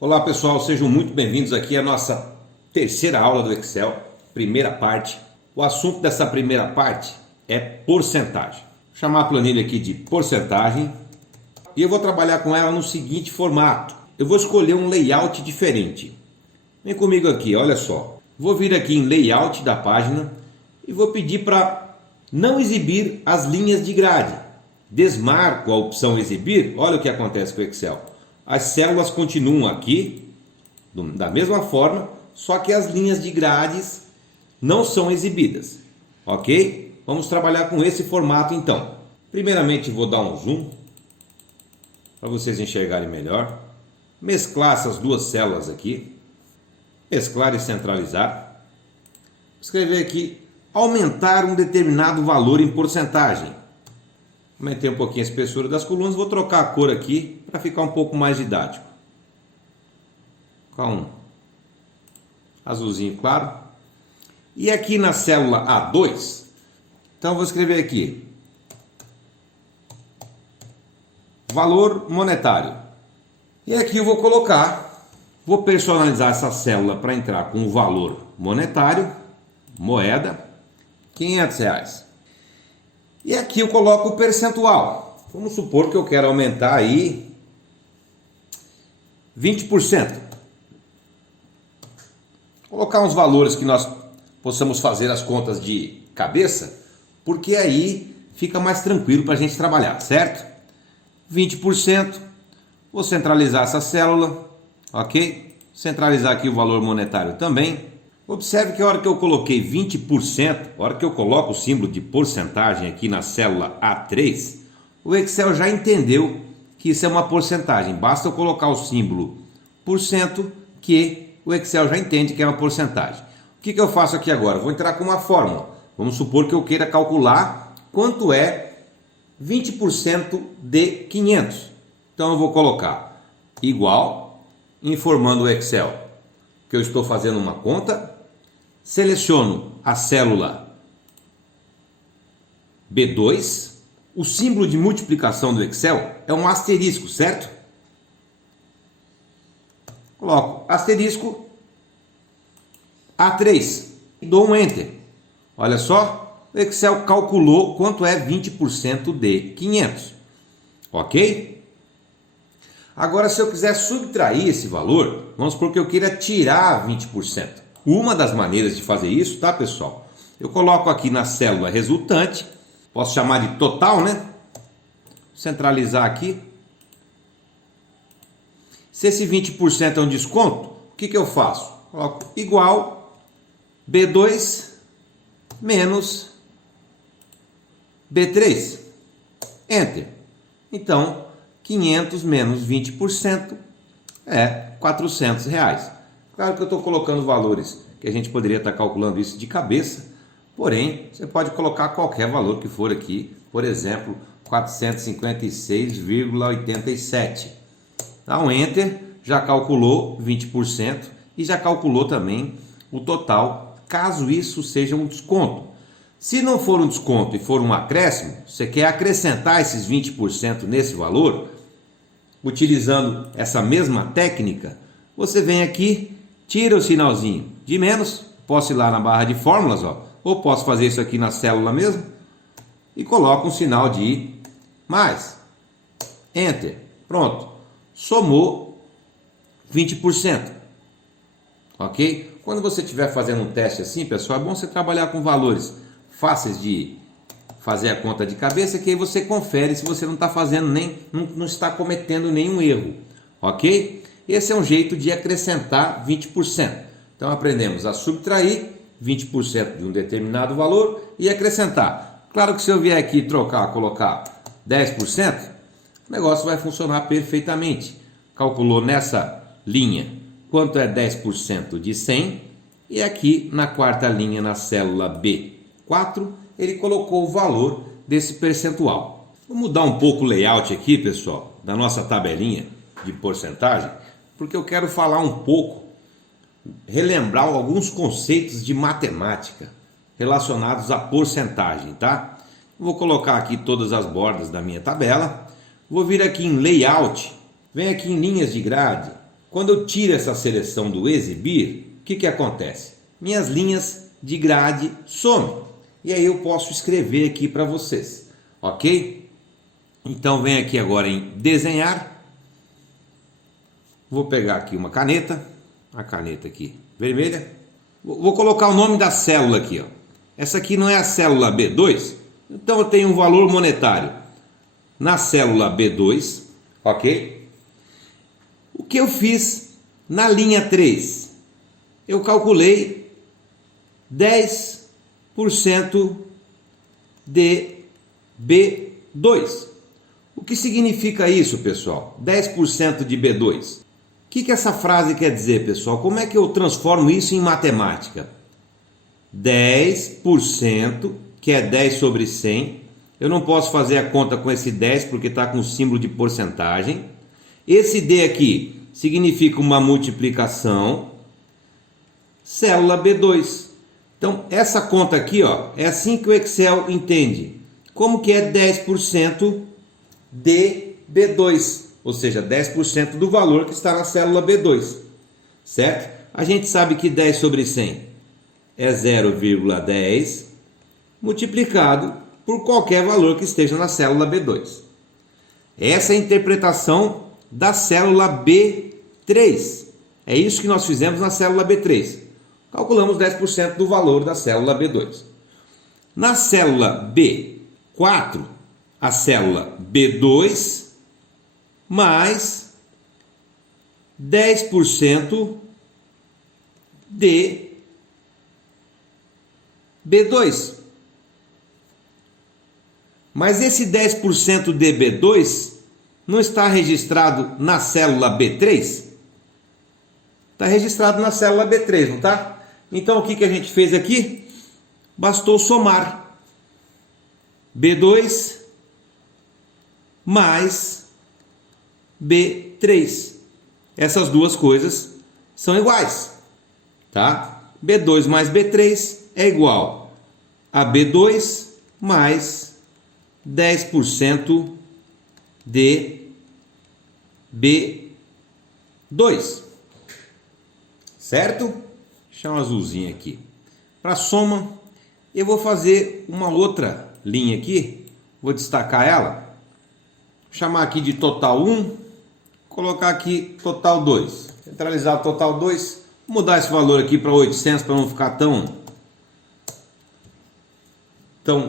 Olá pessoal, sejam muito bem-vindos aqui à nossa terceira aula do Excel, primeira parte. O assunto dessa primeira parte é porcentagem. Vou chamar a planilha aqui de porcentagem e eu vou trabalhar com ela no seguinte formato. Eu vou escolher um layout diferente. Vem comigo aqui, olha só. Vou vir aqui em layout da página e vou pedir para não exibir as linhas de grade. Desmarco a opção exibir, olha o que acontece com o Excel. As células continuam aqui, da mesma forma, só que as linhas de grades não são exibidas, ok? Vamos trabalhar com esse formato então. Primeiramente vou dar um zoom, para vocês enxergarem melhor. Mesclar essas duas células aqui, mesclar e centralizar. Escrever aqui, aumentar um determinado valor em porcentagem. Aumentei um pouquinho a espessura das colunas, vou trocar a cor aqui para ficar um pouco mais didático. Com um azulzinho claro. E aqui na célula A2, então vou escrever aqui, valor monetário. E aqui eu vou personalizar essa célula para entrar com o valor monetário, moeda, R$500. E aqui eu coloco o percentual. Vamos supor que eu quero aumentar aí 20%. Colocar uns valores que nós possamos fazer as contas de cabeça, porque aí fica mais tranquilo para a gente trabalhar, certo? 20%. Vou centralizar essa célula, ok? Centralizar aqui o valor monetário também. Observe que a hora que eu coloquei 20%, a hora que eu coloco o símbolo de porcentagem aqui na célula A3, o Excel já entendeu que isso é uma porcentagem. Basta eu colocar o símbolo % que o Excel já entende que é uma porcentagem. O que eu faço aqui agora? Vou entrar com uma fórmula. Vamos supor que eu queira calcular quanto é 20% de 500. Então eu vou colocar igual, informando o Excel que eu estou fazendo uma conta. Seleciono a célula B2. O símbolo de multiplicação do Excel é um asterisco, certo? Coloco asterisco A3 e dou um Enter. Olha só, o Excel calculou quanto é 20% de 500. Ok? Agora, se eu quiser subtrair esse valor, vamos supor que eu queira tirar 20%. Uma das maneiras de fazer isso, tá, pessoal? Eu coloco aqui na célula resultante, posso chamar de total, né? Centralizar aqui. Se esse 20% é um desconto, o que eu faço? Coloco igual B2 menos B3. Enter. Então, 500 menos 20% é R$400. Claro que eu estou colocando valores que a gente poderia estar calculando isso de cabeça, porém, você pode colocar qualquer valor que for aqui, por exemplo, 456,87. Dá um Enter, já calculou 20% e já calculou também o total, caso isso seja um desconto. Se não for um desconto e for um acréscimo, você quer acrescentar esses 20% nesse valor, utilizando essa mesma técnica, você vem aqui, tira o sinalzinho de menos, posso ir lá na barra de fórmulas, ó, ou posso fazer isso aqui na célula mesmo, e coloco um sinal de mais. Enter. Pronto. Somou 20%. Ok? Quando você estiver fazendo um teste assim, pessoal, é bom você trabalhar com valores fáceis de fazer a conta de cabeça, que aí você confere se você não está fazendo não está cometendo nenhum erro. Ok? Esse é um jeito de acrescentar 20%. Então aprendemos a subtrair 20% de um determinado valor e acrescentar. Claro que se eu vier aqui colocar 10%, o negócio vai funcionar perfeitamente. Calculou nessa linha quanto é 10% de 100 e aqui na quarta linha, na célula B4, ele colocou o valor desse percentual. Vou mudar um pouco o layout aqui, pessoal, da nossa tabelinha de porcentagem, porque eu quero falar um pouco, relembrar alguns conceitos de matemática relacionados à porcentagem, tá? Vou colocar aqui todas as bordas da minha tabela, vou vir aqui em layout, vem aqui em linhas de grade, quando eu tiro essa seleção do exibir, o que acontece? Minhas linhas de grade somem. E aí eu posso escrever aqui para vocês, ok? Então vem aqui agora em desenhar. Vou pegar aqui uma caneta, a caneta aqui vermelha. Vou colocar o nome da célula aqui, ó. Essa aqui não é a célula B2, então eu tenho um valor monetário na célula B2, ok? O que eu fiz na linha 3? Eu calculei 10% de B2. O que significa isso, pessoal? 10% de B2. O que essa frase quer dizer, pessoal? Como é que eu transformo isso em matemática? 10%, que é 10 sobre 100. Eu não posso fazer a conta com esse 10 porque está com o símbolo de porcentagem. Esse D aqui significa uma multiplicação. Célula B2. Então, essa conta aqui, ó, é assim que o Excel entende. Como que é 10% de B2? Ou seja, 10% do valor que está na célula B2. Certo? A gente sabe que 10 sobre 100 é 0,10 multiplicado por qualquer valor que esteja na célula B2. Essa é a interpretação da célula B3. É isso que nós fizemos na célula B3. Calculamos 10% do valor da célula B2. Na célula B4, a célula B2 mais 10% de B2. Mas esse 10% de B2 não está registrado na célula B3? Está registrado na célula B3, não está? Então o que a gente fez aqui? Bastou somar B2 mais B3. Essas duas coisas são iguais, tá? B2 mais B3 é igual a B2 mais 10% de B2. Certo? Deixa um azulzinho aqui. Para soma, eu vou fazer uma outra linha aqui. Vou destacar ela. Vou chamar aqui de total 1. Colocar aqui total 2. Centralizar o total 2. Mudar esse valor aqui para 800 para não ficar tão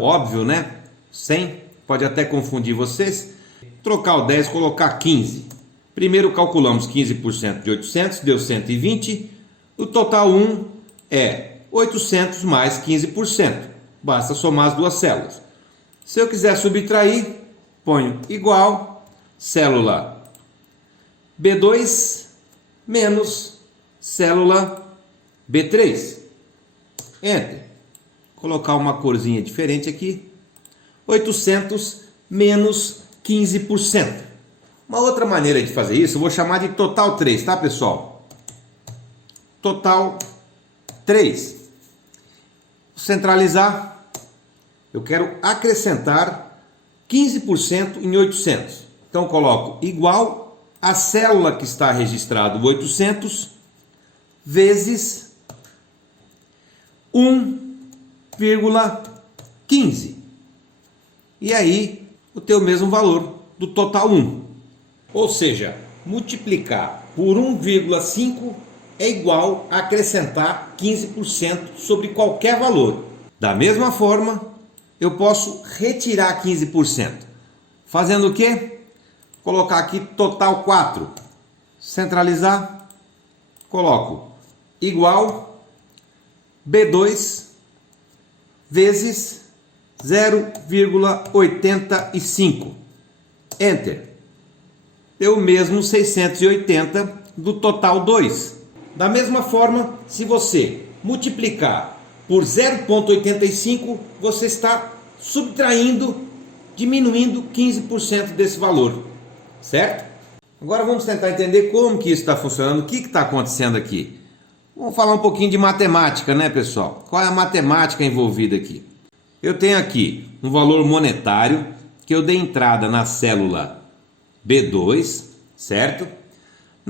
óbvio, né? 100. Pode até confundir vocês. Trocar o 10, colocar 15. Primeiro calculamos 15% de 800, deu 120. O total 1 é 800 mais 15%. Basta somar as duas células. Se eu quiser subtrair, ponho igual célula B2 menos célula B3. Enter. Colocar uma corzinha diferente aqui. 800 menos 15%. Uma outra maneira de fazer isso, eu vou chamar de total 3, tá, pessoal? Total 3. Centralizar. Eu quero acrescentar 15% em 800. Então coloco igual a célula que está registrado 800 vezes 1,15. E aí o teu mesmo valor do total 1. Ou seja, multiplicar por 1,5 é igual a acrescentar 15% sobre qualquer valor. Da mesma forma, eu posso retirar 15%. Fazendo o quê? Colocar aqui total 4. Centralizar. Coloco igual B2 vezes 0,85. Enter. Deu o mesmo 680 do total 2. Da mesma forma, se você multiplicar por 0,85, você está subtraindo, diminuindo 15% desse valor. Certo? Agora vamos tentar entender como que isso está funcionando, o que está acontecendo aqui. Vamos falar um pouquinho de matemática, né, pessoal? Qual é a matemática envolvida aqui? Eu tenho aqui um valor monetário que eu dei entrada na célula B2, certo?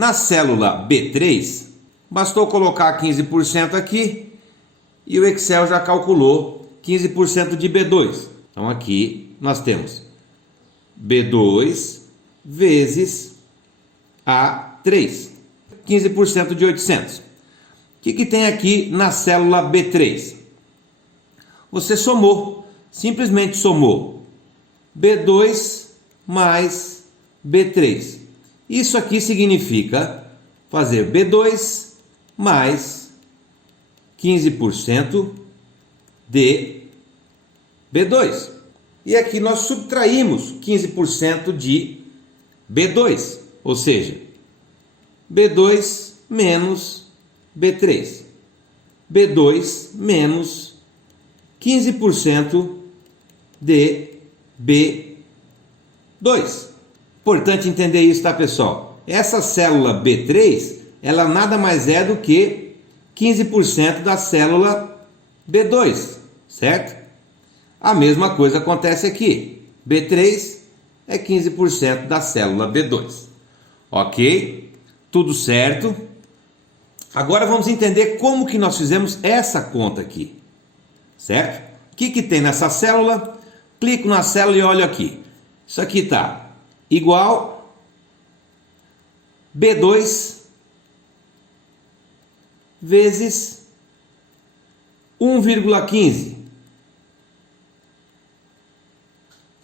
Na célula B3, bastou colocar 15% aqui e o Excel já calculou 15% de B2. Então aqui nós temos B2 vezes A3, 15% de 800. O que tem aqui na célula B3? Você somou, simplesmente somou B2 mais B3. Isso aqui significa fazer B2 mais 15% de B2. E aqui nós subtraímos 15% de B2, ou seja, B2 menos B3. B2 menos 15% de B2. Importante entender isso, tá, pessoal? Essa célula B3, ela nada mais é do que 15% da célula B2, certo? A mesma coisa acontece aqui. B3 é 15% da célula B2. Ok? Tudo certo? Agora vamos entender como que nós fizemos essa conta aqui. Certo? O que tem nessa célula? Clico na célula e olho aqui. Isso aqui está igual B2 vezes 1,15.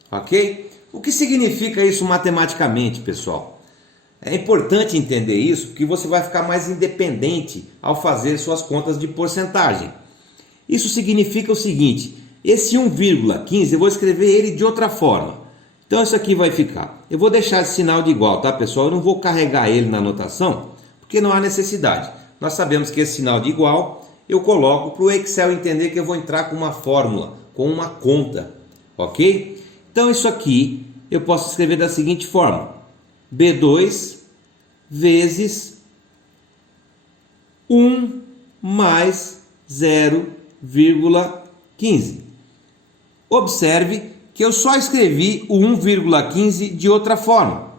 Ok? O que significa isso matematicamente, pessoal? É importante entender isso porque você vai ficar mais independente ao fazer suas contas de porcentagem. Isso significa o seguinte: esse 1,15 eu vou escrever ele de outra forma. Então isso aqui vai ficar, eu vou deixar esse sinal de igual, tá, pessoal? Eu não vou carregar ele na anotação porque não há necessidade. Nós sabemos que esse sinal de igual eu coloco para o Excel entender que eu vou entrar com uma fórmula, com uma conta, ok? Então isso aqui eu posso escrever da seguinte forma: B2 vezes 1 mais 0,15. Observe que eu só escrevi o 1,15 de outra forma.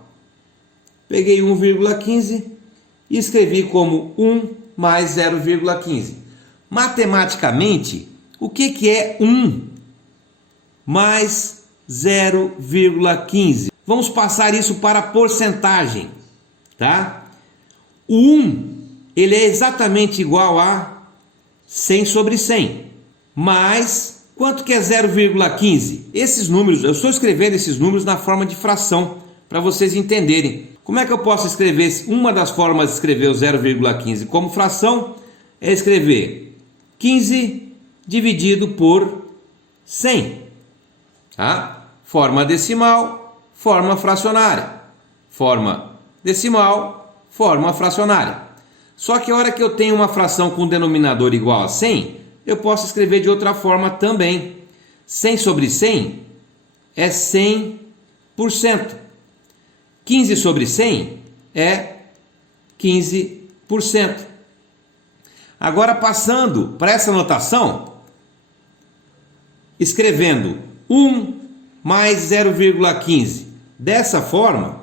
Peguei 1,15 e escrevi como 1 mais 0,15. Matematicamente, o que é 1 mais 0,15? Vamos passar isso para porcentagem, tá? O 1, ele é exatamente igual a 100 sobre 100, mas quanto que é 0,15? Esses números, eu estou escrevendo esses números na forma de fração, para vocês entenderem. Como é que eu posso escrever? Uma das formas de escrever o 0,15 como fração é escrever 15 dividido por 100, tá? Forma decimal, forma fracionária. Forma decimal, forma fracionária. Só que a hora que eu tenho uma fração com denominador igual a 100, eu posso escrever de outra forma também. 100 sobre 100 é 100%. 15 sobre 100 é 15%. Agora passando para essa notação, escrevendo 1 mais 0,15. Dessa forma,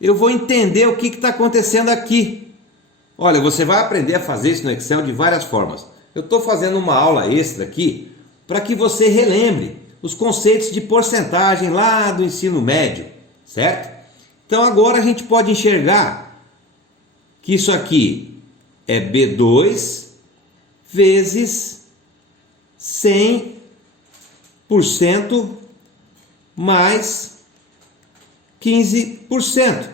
eu vou entender o que está acontecendo aqui. Olha, você vai aprender a fazer isso no Excel de várias formas. Eu estou fazendo uma aula extra aqui para que você relembre os conceitos de porcentagem lá do ensino médio, certo? Então agora a gente pode enxergar que isso aqui é B2 vezes 100% mais 15%.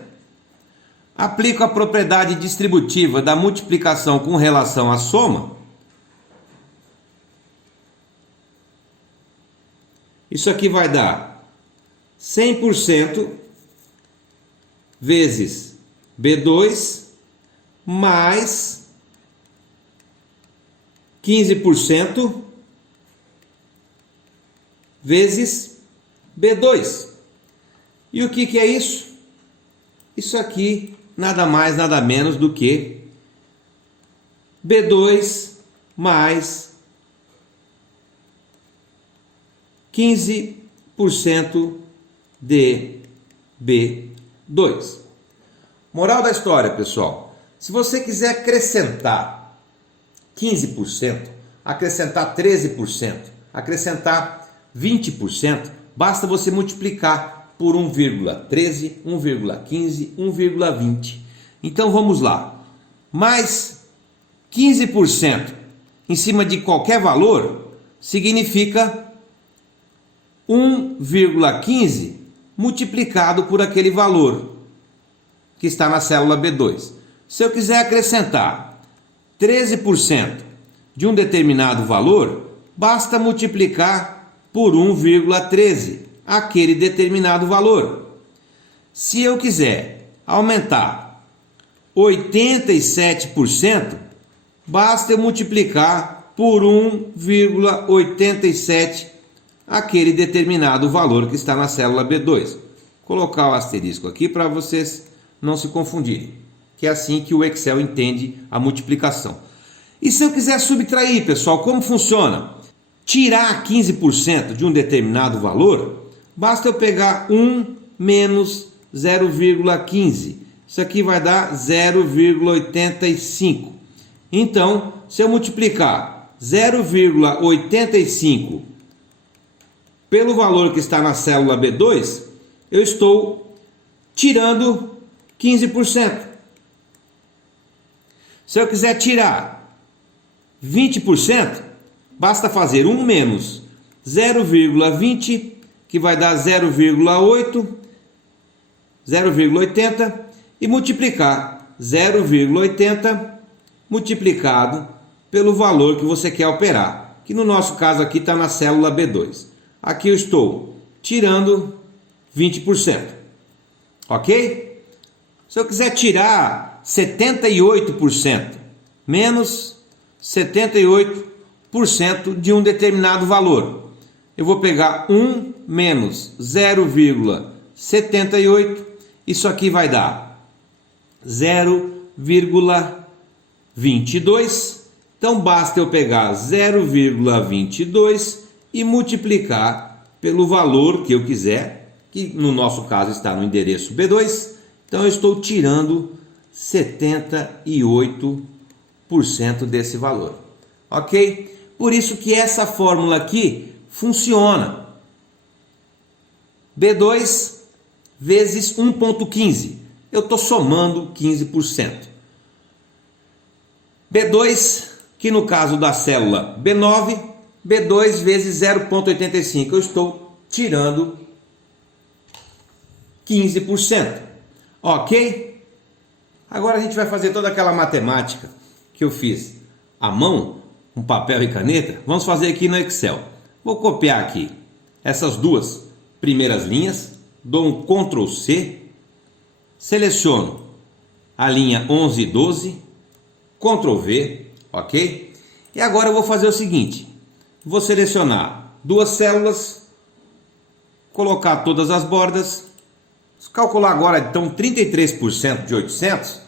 Aplico a propriedade distributiva da multiplicação com relação à soma. Isso aqui vai dar 100% vezes B2 mais 15% vezes B2. E o que é isso? Isso aqui nada mais, nada menos do que B2 mais 15% de B2. Moral da história, pessoal. Se você quiser acrescentar 15%, acrescentar 13%, acrescentar 20%, basta você multiplicar por 1,13, 1,15, 1,20. Então vamos lá. Mais 15% em cima de qualquer valor significa 1,15 multiplicado por aquele valor que está na célula B2. Se eu quiser acrescentar 13% de um determinado valor, basta multiplicar por 1,13 aquele determinado valor. Se eu quiser aumentar 87%, basta eu multiplicar por 1,87 aquele determinado valor que está na célula B2. Vou colocar o asterisco aqui para vocês não se confundirem, que é assim que o Excel entende a multiplicação. E se eu quiser subtrair, pessoal, como funciona? Tirar 15% de um determinado valor, basta eu pegar 1 menos 0,15. Isso aqui vai dar 0,85. Então, se eu multiplicar 0,85 pelo valor que está na célula B2, eu estou tirando 15%. Se eu quiser tirar 20%, basta fazer 1 menos 0,20, que vai dar 0,80, e multiplicar 0,80 multiplicado pelo valor que você quer operar, que no nosso caso aqui está na célula B2. Aqui eu estou tirando 20%, ok? Se eu quiser tirar 78%, menos 78% de um determinado valor, eu vou pegar 1 menos 0,78, isso aqui vai dar 0,22. Então basta eu pegar 0,22 e multiplicar pelo valor que eu quiser, que no nosso caso está no endereço B2. Então eu estou tirando 78% desse valor, ok? Por isso que essa fórmula aqui funciona. B2 vezes 1,15. Eu estou somando 15%. B2, que no caso da célula B9, B2 vezes 0,85. Eu estou tirando 15%. Ok? Agora a gente vai fazer toda aquela matemática que eu fiz à mão, com papel e caneta. Vamos fazer aqui no Excel. Vou copiar aqui essas duas primeiras linhas, dou um Ctrl C, seleciono a linha 11 e 12, Ctrl V, ok? E agora eu vou fazer o seguinte, vou selecionar duas células, colocar todas as bordas, calcular agora então 33% de 800,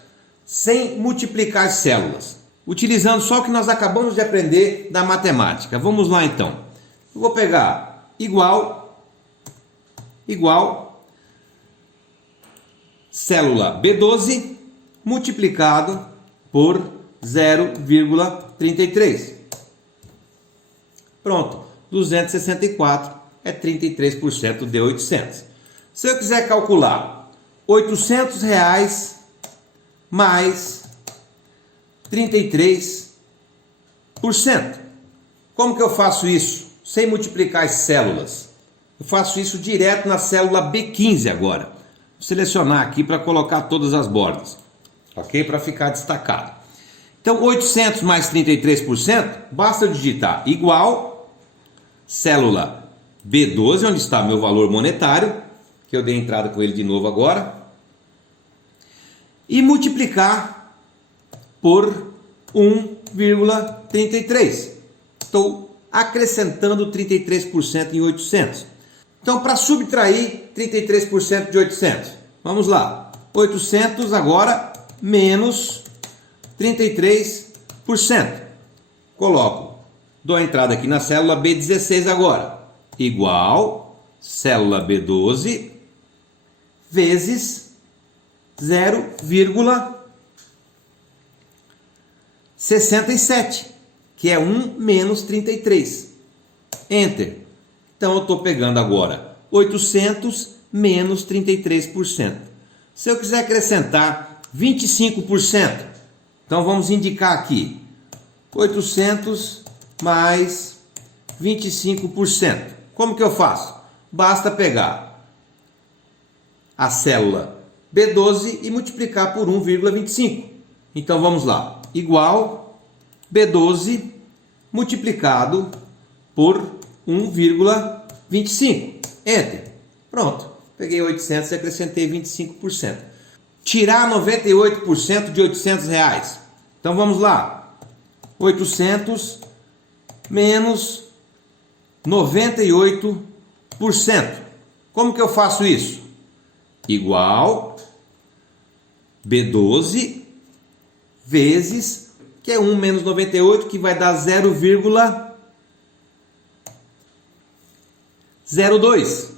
sem multiplicar as células, utilizando só o que nós acabamos de aprender da matemática. Vamos lá então. Eu vou pegar igual, célula B12 multiplicado por 0,33. Pronto, 264 é 33% de 800. Se eu quiser calcular R$800 mais 33%, como que eu faço isso? Sem multiplicar as células. Eu faço isso direto na célula B15 agora. Vou selecionar aqui para colocar todas as bordas, ok? Para ficar destacado. Então, 800 mais 33%, basta eu digitar igual, célula B12, onde está meu valor monetário, que eu dei entrada com ele de novo agora, e multiplicar por 1,33. Estou acrescentando 33% em 800. Então, para subtrair 33% de 800, vamos lá. 800 agora menos 33%. Coloco, dou a entrada aqui na célula B16 agora. Igual, célula B12 vezes 0,67, que é 1 menos 33. Enter. Então eu estou pegando agora 800 menos 33%. Se eu quiser acrescentar 25%, então vamos indicar aqui 800 mais 25%. Como que eu faço? Basta pegar a célula B12 e multiplicar por 1,25. Então vamos lá. Igual B12 multiplicado por 1,25. Enter. Pronto. Peguei 800 e acrescentei 25%. Tirar 98% de 800 reais. Então vamos lá. 800 menos 98%. Como que eu faço isso? Igual B12 vezes, que é 1 menos 98, que vai dar 0,02.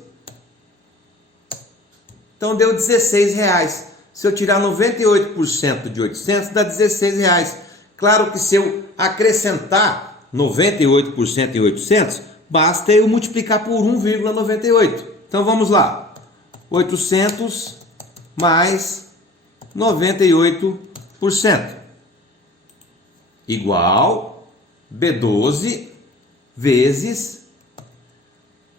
Então deu 16 reais. Se eu tirar 98% de 800, dá 16 reais. Claro que se eu acrescentar 98% em 800, basta eu multiplicar por 1,98. Então vamos lá. 800 mais 98% igual B12 vezes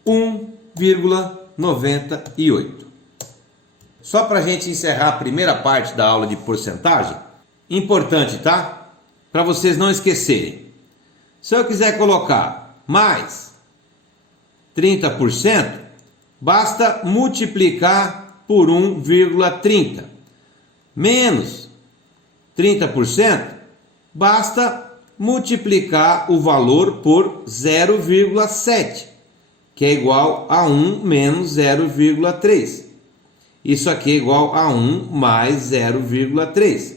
1,98. Só para a gente encerrar a primeira parte da aula de porcentagem, importante, tá? Para vocês não esquecerem. Se eu quiser colocar mais 30%, basta multiplicar por 1,30. Menos 30%, basta multiplicar o valor por 0,7, que é igual a 1 menos 0,3. Isso aqui é igual a 1 mais 0,3.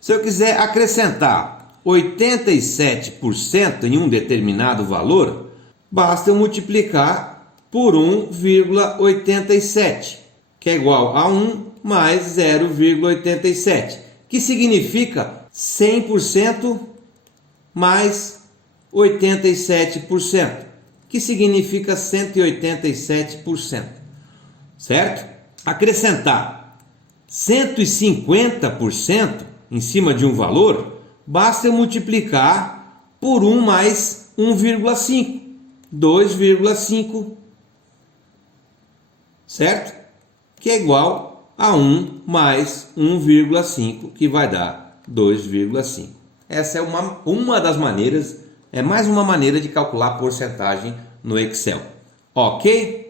Se eu quiser acrescentar 87% em um determinado valor, basta eu multiplicar por 1,87, que é igual a 1 mais 0,87, que significa 100% mais 87%, que significa 187%, certo? Acrescentar 150% em cima de um valor, basta eu multiplicar por 1 mais 1,5, 2,5, certo? Que é igual a 1 mais 1,5, que vai dar 2,5. Essa é uma das maneiras, é mais uma maneira de calcular porcentagem no Excel. Ok?